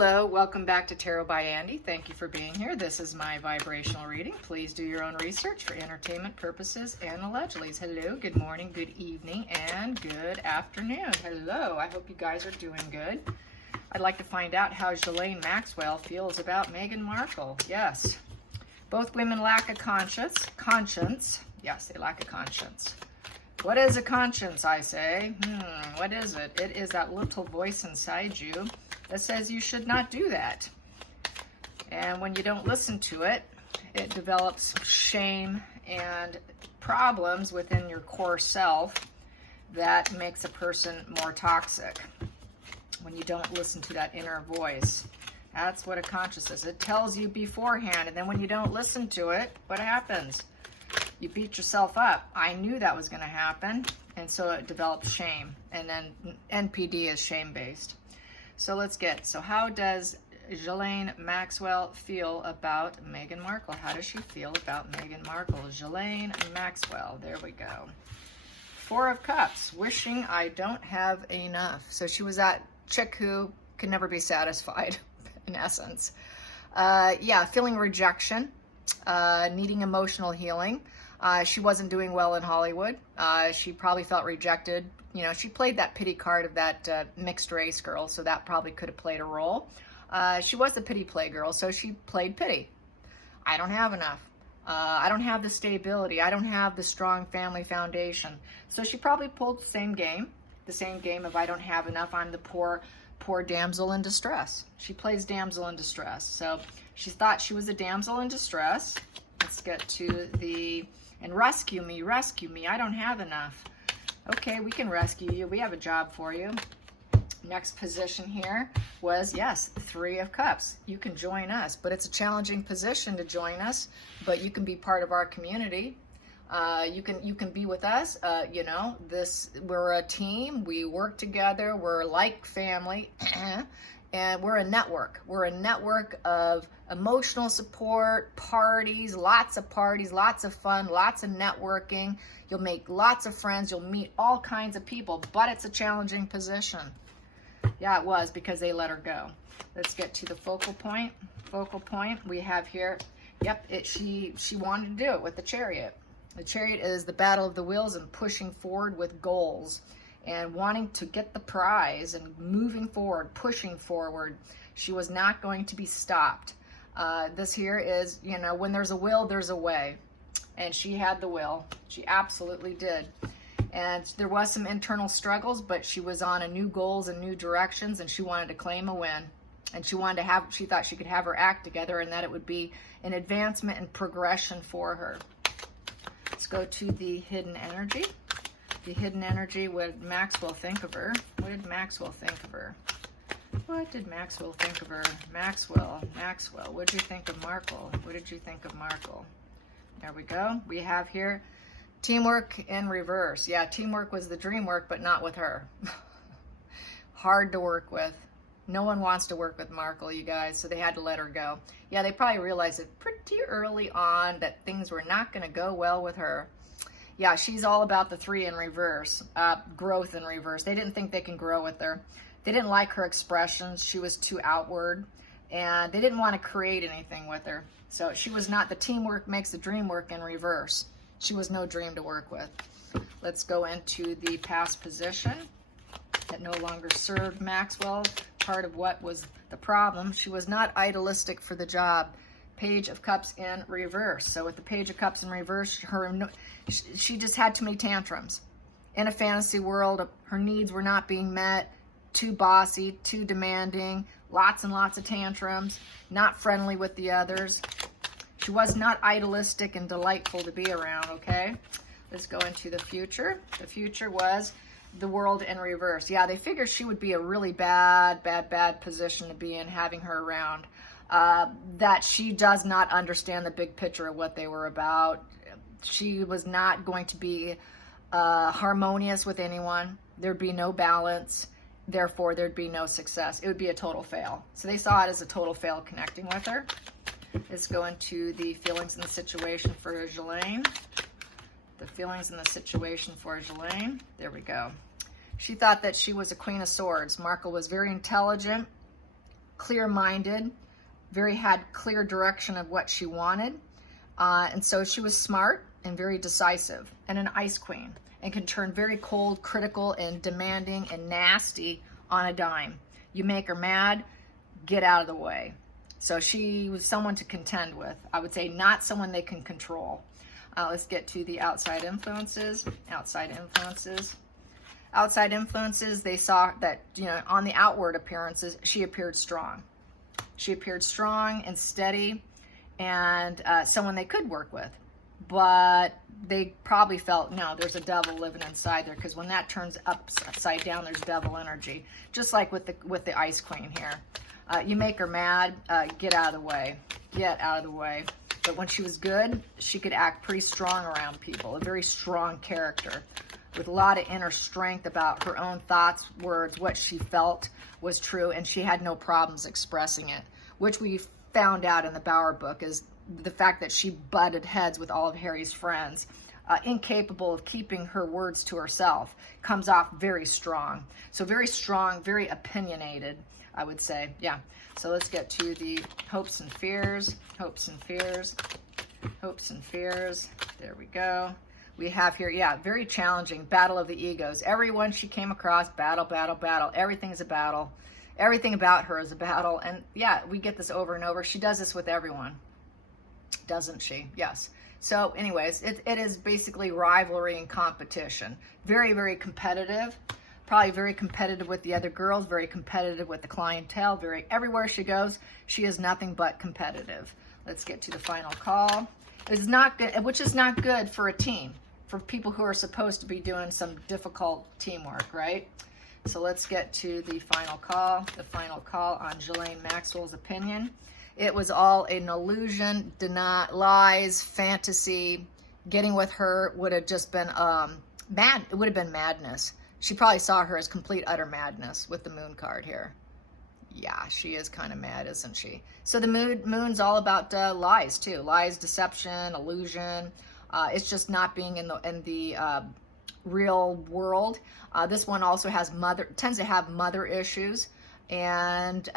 Hello, welcome back to Tarot by Andy. Thank you for being here. This is my vibrational reading. Please do your own research for entertainment purposes and allegedly. Hello, good morning, good evening, and good afternoon. Hello, I hope you guys are doing good. I'd like to find out how Ghislaine Maxwell feels about Meghan Markle. Yes, both women lack a conscience. Yes, they lack a conscience. What is a conscience, I say? What is it? It is that little voice inside you that says you should not do that. And when you don't listen to it, it develops shame and problems within your core self that makes a person more toxic. When you don't listen to that inner voice, that's what a conscience is. It tells you beforehand, and then when you don't listen to it, what happens? You beat yourself up. I knew that was going to happen, and so it develops shame. And then NPD is shame-based. So how does Ghislaine Maxwell feel about Meghan Markle? How does she feel about Meghan Markle? Ghislaine Maxwell, there we go. Four of Cups, wishing I don't have enough. So she was that chick who could never be satisfied, in essence. Feeling rejection, needing emotional healing. She wasn't doing well in Hollywood. She probably felt rejected. You know, she played that pity card of that mixed race girl, so that probably could have played a role. She was a pity play girl, so she played pity. I don't have enough. I don't have the stability. I don't have the strong family foundation. So she probably pulled the same game of I don't have enough. I'm the poor damsel in distress. She plays damsel in distress. So she thought she was a damsel in distress. Let's get to and rescue me, I don't have enough. Okay, we can rescue you. We have a job for you. Next position here was, yes, Three of Cups. You can join us, but it's a challenging position to join us, but you can be part of our community. You can be with us. We're a team. We work together. We're like family. And we're a network. We're a network of emotional support, parties, lots of fun, lots of networking. You'll make lots of friends. You'll meet all kinds of people, but it's a challenging position. Yeah, it was, because they let her go. Let's get to the focal point. Focal point we have here. Yep, she wanted to do it with the Chariot. The Chariot is the battle of the wills and pushing forward with goals and wanting to get the prize and moving forward, pushing forward. She was not going to be stopped. This here is, when there's a will, there's a way. And she had the will. She absolutely did. And there was some internal struggles, but she was on a new goals and new directions, and she wanted to claim a win. And she thought she could have her act together, and that it would be an advancement and progression for her. Let's go to the hidden energy. The hidden energy, what did Maxwell think of her? What did Maxwell think of her? What did Maxwell think of her? Maxwell, what did you think of Markle? What did you think of Markle? There we go. We have here teamwork in reverse. Yeah, teamwork was the dream work, but not with her. Hard to work with. No one wants to work with Markle, you guys, so they had to let her go. Yeah, they probably realized it pretty early on that things were not going to go well with her. Yeah, she's all about the three in reverse, growth in reverse. They didn't think they can grow with her. They didn't like her expressions. She was too outward, and they didn't want to create anything with her. So she was not, the teamwork makes the dream work in reverse. She was no dream to work with. Let's go into the past position that no longer served Maxwell. Part of what was the problem. She was not idealistic for the job. Page of Cups in reverse. So with the Page of Cups in reverse, she just had too many tantrums. In a fantasy world, her needs were not being met. Too bossy, too demanding, lots and lots of tantrums, not friendly with the others. She was not idealistic and delightful to be around, okay? Let's go into the future. The future was the world in reverse. Yeah, they figured she would be a really bad position to be in, having her around. That she does not understand the big picture of what they were about. She was not going to be harmonious with anyone. There'd be no balance. Therefore, there'd be no success. It would be a total fail. So they saw it as a total fail connecting with her. Let's go into the feelings and the situation for Ghislaine. The feelings and the situation for Ghislaine. There we go. She thought that she was a Queen of Swords. Markle was very intelligent, clear-minded, had clear direction of what she wanted. And so she was smart and very decisive, and an ice queen, and can turn very cold, critical, and demanding and nasty on a dime. You make her mad, get out of the way. So she was someone to contend with. I would say not someone they can control. Let's get to the outside influences. Outside influences. Outside influences, they saw that, you know, on the outward appearances, she appeared strong. She appeared strong and steady, and someone they could work with. But they probably felt, no, there's a devil living inside there, because when that turns upside down, there's devil energy. Just like with the Ice Queen here. You make her mad, get out of the way. Get out of the way. But when she was good, she could act pretty strong around people. A very strong character with a lot of inner strength about her own thoughts, words, what she felt was true, and she had no problems expressing it, which we found out in the Bauer book is the fact that she butted heads with all of Harry's friends, incapable of keeping her words to herself, comes off very strong. So very strong, very opinionated, I would say. Yeah. So let's get to the hopes and fears. Hopes and fears. Hopes and fears. There we go. We have here, yeah, very challenging. Battle of the egos. Everyone she came across, battle, battle, battle. Everything's a battle. Everything about her is a battle. And yeah, we get this over and over. She does this with everyone. Doesn't she? Yes. So anyways, it is basically rivalry and competition. Very, very competitive. Probably very competitive with the other girls, very competitive with the clientele, everywhere she goes, she is nothing but competitive. Let's get to the final call. It's not good, which is not good for a team, for people who are supposed to be doing some difficult teamwork, right? So let's get to the final call on Ghislaine Maxwell's opinion. It was all an illusion, lies, fantasy. Getting with her would have just been mad. It would have been madness. She probably saw her as complete, utter madness with the moon card here. Yeah, she is kind of mad, isn't she? So the moon's all about lies, too. Lies, deception, illusion. It's just not being in the real world. This one also tends to have mother issues. And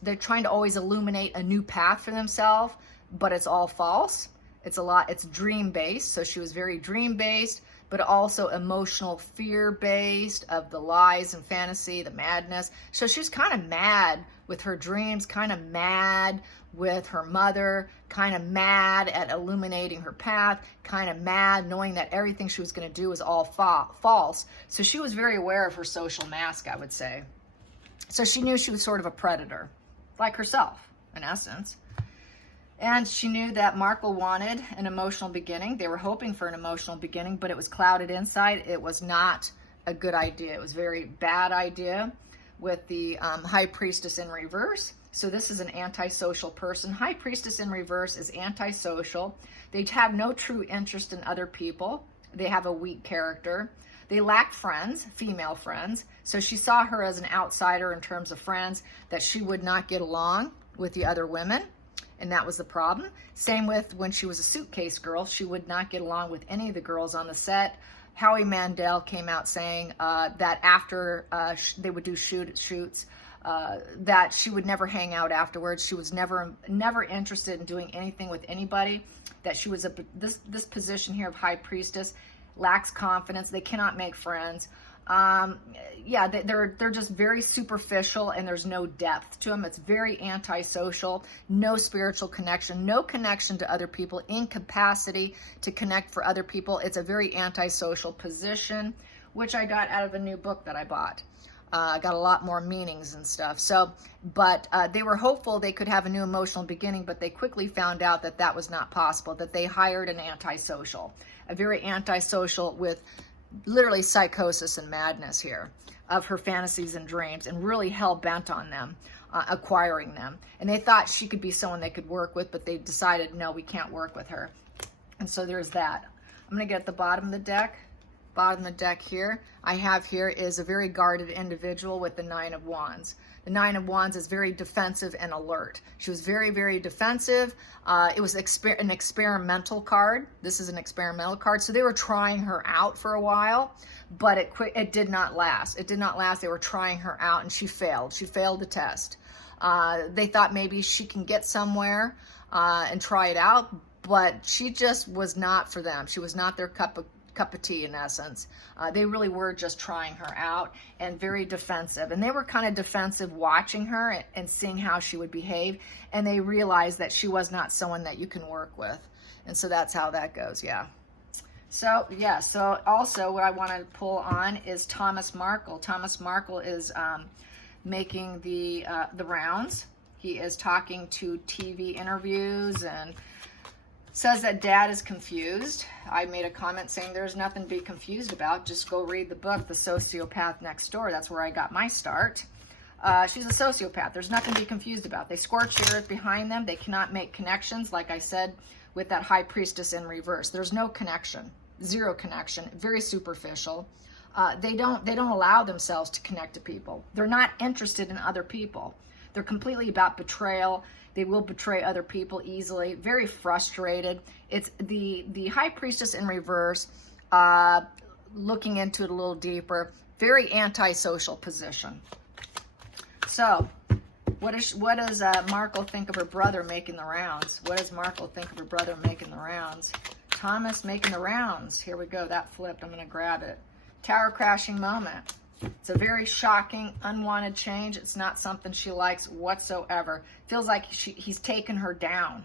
they're trying to always illuminate a new path for themselves, but it's all false. It's dream-based. So she was very dream-based, but also emotional fear-based of the lies and fantasy, the madness. So she's kind of mad with her dreams, kind of mad with her mother, kind of mad at illuminating her path, kind of mad knowing that everything she was going to do was all false. So she was very aware of her social mask, I would say. So she knew she was sort of a predator, like herself, in essence. And she knew that Markle wanted an emotional beginning. They were hoping for an emotional beginning, but it was clouded inside. It was not a good idea. It was a very bad idea with the High Priestess in reverse. So this is an antisocial person. High Priestess in reverse is antisocial. They have no true interest in other people. They have a weak character. They lack friends, female friends. So she saw her as an outsider in terms of friends, that she would not get along with the other women. And that was the problem. Same with when she was a suitcase girl. She would not get along with any of the girls on the set. Howie Mandel came out saying that after they would do shoots, that she would never hang out afterwards. She was never interested in doing anything with anybody. That she was this position here of High Priestess lacks confidence. They cannot make friends. Yeah, they're just very superficial, and there's no depth to them. It's very antisocial, no spiritual connection, no connection to other people, incapacity to connect for other people. It's a very antisocial position, which I got out of a new book that I bought. I got a lot more meanings and stuff. So, but they were hopeful they could have a new emotional beginning, but they quickly found out that that was not possible, that they hired an antisocial, a very antisocial with literally psychosis and madness here of her fantasies and dreams, and really hell-bent on them, acquiring them. And they thought she could be someone they could work with, but they decided, no, we can't work with her. And so there's that. I'm going to get at the bottom of the deck. bottom of the deck here, I have here is a very guarded individual with the Nine of Wands. The Nine of Wands is very defensive and alert. She was very, very defensive. It was an experimental card. This is an experimental card. So they were trying her out for a while, but it did not last. It did not last. They were trying her out and she failed. She failed the test. They thought maybe she can get somewhere and try it out, but she just was not for them. She was not their cup of tea in essence. They really were just trying her out and very defensive. And they were kind of defensive watching her and seeing how she would behave. And they realized that she was not someone that you can work with. And so that's how that goes, yeah. So, yeah, so also what I want to pull on is Thomas Markle. Thomas Markle is making the rounds. He is talking to TV interviews and says that dad is confused. I made a comment saying there's nothing to be confused about. Just go read the book, The Sociopath Next Door. That's where I got my start. She's a sociopath. There's nothing to be confused about. They scorch the earth behind them. They cannot make connections, like I said, with that High Priestess in reverse. There's no connection, zero connection, very superficial. They don't allow themselves to connect to people. They're not interested in other people. They're completely about betrayal. They will betray other people easily. Very frustrated. It's the High Priestess in reverse, looking into it a little deeper. Very antisocial position. So, what does Markle think of her brother making the rounds? What does Markle think of her brother making the rounds? Thomas making the rounds. Here we go. That flipped. I'm going to grab it. Tower crashing moment. It's a very shocking, unwanted change. It's not something she likes whatsoever. Feels like he's taken her down.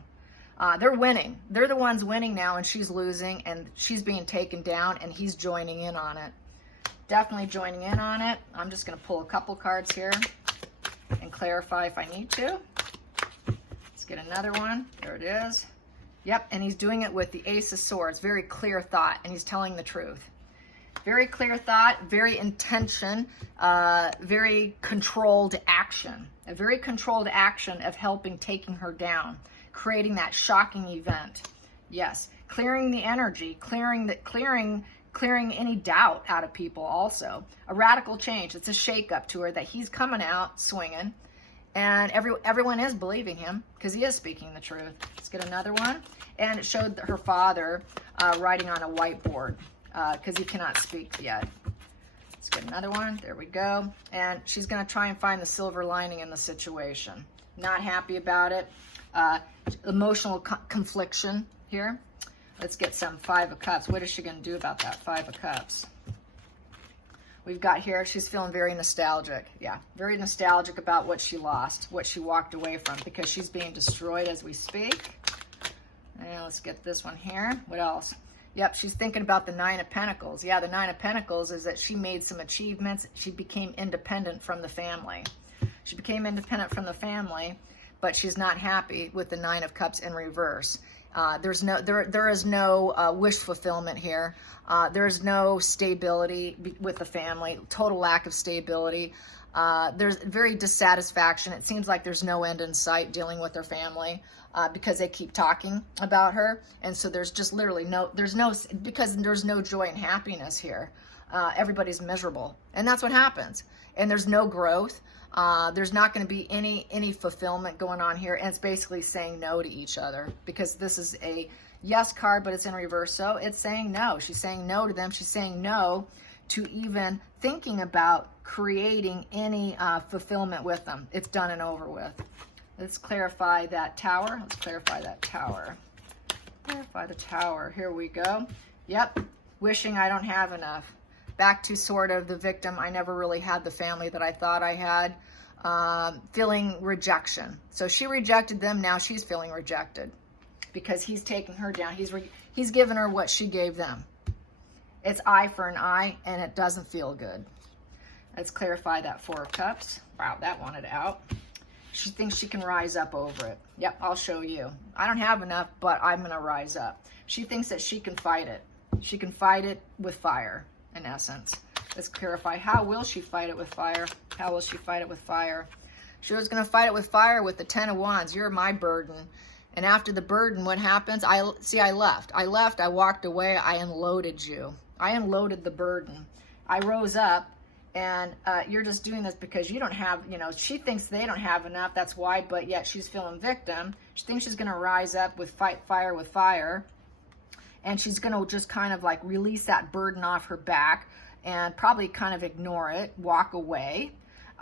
They're winning. They're the ones winning now, and she's losing, and she's being taken down, and he's joining in on it. Definitely joining in on it. I'm just going to pull a couple cards here and clarify if I need to. Let's get another one. There it is. Yep, and he's doing it with the Ace of Swords. Very clear thought, and he's telling the truth. Very clear thought, very intention, very controlled action. A very controlled action of helping taking her down, creating that shocking event. Yes, clearing the energy, clearing any doubt out of people also. A radical change. It's a shake-up to her that he's coming out swinging, and everyone is believing him because he is speaking the truth. Let's get another one. And it showed her father writing on a whiteboard, because he cannot speak yet. Let's get another one. There we go. And she's going to try and find the silver lining in the situation. Not happy about it. Emotional confliction here. Let's get some Five of Cups. What is she going to do about that Five of Cups? We've got here, she's feeling very nostalgic. Yeah, very nostalgic about what she lost, what she walked away from, because she's being destroyed as we speak. And let's get this one here. What else? Yep, she's thinking about the Nine of Pentacles. Yeah, the Nine of Pentacles is that she made some achievements. She became independent from the family. She became independent from the family, but she's not happy with the Nine of Cups in reverse. There is no wish fulfillment here. There is no stability with the family. Total lack of stability. There's very dissatisfaction. It seems like there's no end in sight dealing with her family. Because they keep talking about her, and so there's just literally because there's no joy and happiness here. Everybody's miserable, and that's what happens. And there's no growth. There's not going to be any fulfillment going on here, and it's basically saying no to each other, because this is a yes card, but it's in reverse, so it's saying no. She's saying no to them. She's saying no to even thinking about creating any fulfillment with them. It's done and over with. Let's clarify that Tower. Let's clarify that Tower. Clarify the Tower. Here we go. Yep. Wishing I don't have enough. Back to sort of the victim. I never really had the family that I thought I had. Feeling rejection. So she rejected them. Now she's feeling rejected because he's taking her down. He's given her what she gave them. It's eye for an eye, and it doesn't feel good. Let's clarify that Four of Cups. Wow, that wanted out. She thinks she can rise up over it. Yep, I'll show you. I don't have enough, but I'm going to rise up. She thinks that she can fight it. She can fight it with fire, in essence. Let's clarify. How will she fight it with fire? How will she fight it with fire? She was going to fight it with fire with the Ten of Wands. You're my burden. And after the burden, what happens? I left. I walked away. I unloaded you. I unloaded the burden. I rose up, and you're just doing this because you don't have, you know, she thinks they don't have enough. That's why, but yet she's feeling victim. She thinks she's going to rise up with fight fire with fire. And she's going to just kind of like release that burden off her back and probably kind of ignore it, walk away.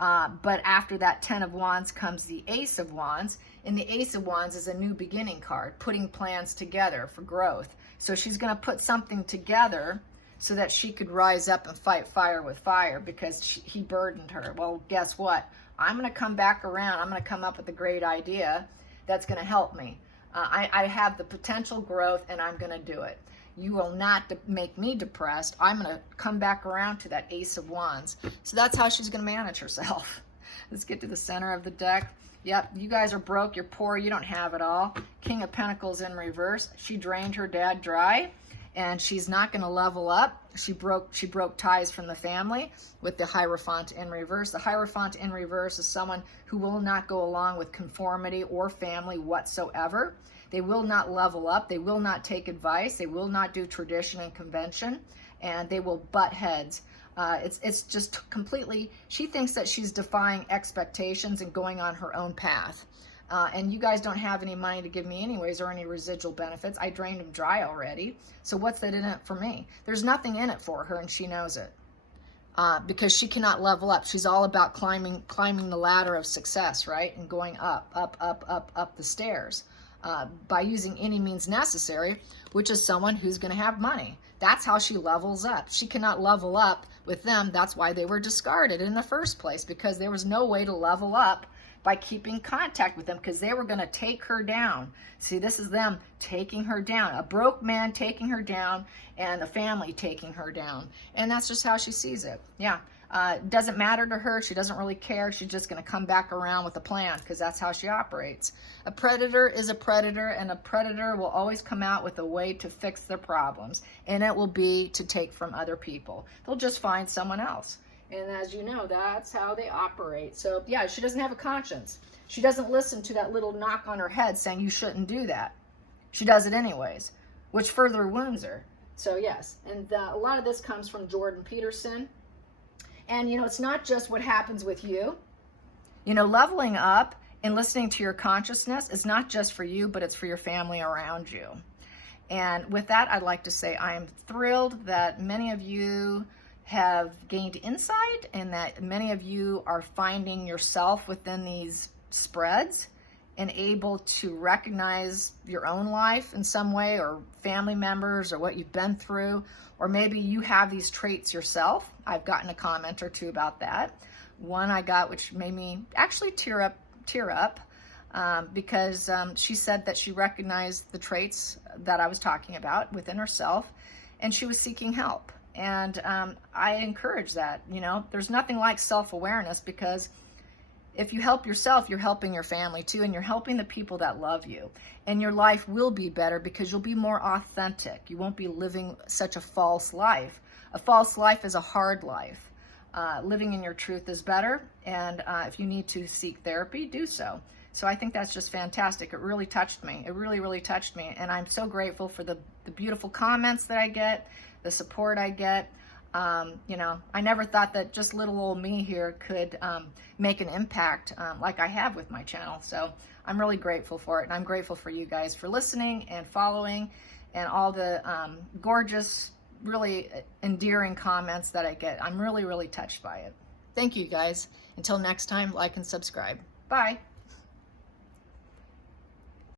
But after that 10 of Wands comes the Ace of Wands. And the Ace of Wands is a new beginning card, putting plans together for growth. So she's going to put something together so that she could rise up and fight fire with fire because he burdened her. Well, guess what? I'm going to come back around. I'm going to come up with a great idea that's going to help me. I have the potential growth, and I'm going to do it. You will not make me depressed. I'm going to come back around to that Ace of Wands. So that's how she's going to manage herself. Let's get to the center of the deck. Yep, you guys are broke. You're poor. You don't have it all. King of Pentacles in reverse. She drained her dad dry, and she's not going to level up. She broke ties from the family with the Hierophant in reverse. The Hierophant in reverse is someone who will not go along with conformity or family whatsoever. They will not level up. They will not take advice. They will not do tradition and convention, and they will butt heads. It's just completely, she thinks that she's defying expectations and going on her own path. And you guys don't have any money to give me anyways, or any residual benefits. I drained them dry already. So what's that in it for me? There's nothing in it for her, and she knows it. Because she cannot level up. She's all about climbing the ladder of success, right? And going up the stairs. By using any means necessary, which is someone who's going to have money. That's how she levels up. She cannot level up with them. That's why they were discarded in the first place, because there was no way to level up by keeping contact with them, because they were going to take her down. See, this is them taking her down. A broke man taking her down, and the family taking her down. And that's just how she sees it. Yeah. Doesn't matter to her. She doesn't really care. She's just going to come back around with a plan, because that's how she operates. A predator is a predator, and a predator will always come out with a way to fix their problems, and it will be to take from other people. They'll just find someone else. And as you know, that's how they operate. So yeah, she doesn't have a conscience. She doesn't listen to that little knock on her head saying you shouldn't do that. She does it anyways, which further wounds her. So yes, and a lot of this comes from Jordan Peterson. And, you know, it's not just what happens with you. You know, leveling up and listening to your consciousness is not just for you, but it's for your family around you. And with that, I'd like to say I am thrilled that many of you have gained insight, and that many of you are finding yourself within these spreads and able to recognize your own life in some way, or family members, or what you've been through, or maybe you have these traits yourself. I've gotten a comment or two about that. One I got which made me actually tear up because she said that she recognized the traits that I was talking about within herself, and she was seeking help. And I encourage that. You know, there's nothing like self-awareness, because if you help yourself, you're helping your family too, and you're helping the people that love you. And your life will be better because you'll be more authentic. You won't be living such a false life. A false life is a hard life. Living in your truth is better, and if you need to seek therapy, do so. So I think that's just fantastic. It really touched me. It really, really touched me. And I'm so grateful for the beautiful comments that I get, the support I get. You know, I never thought that just little old me here could make an impact like I have with my channel. So I'm really grateful for it. And I'm grateful for you guys for listening and following, and all the gorgeous, really endearing comments that I get. I'm really, really touched by it. Thank you guys. Until next time, like and subscribe. Bye.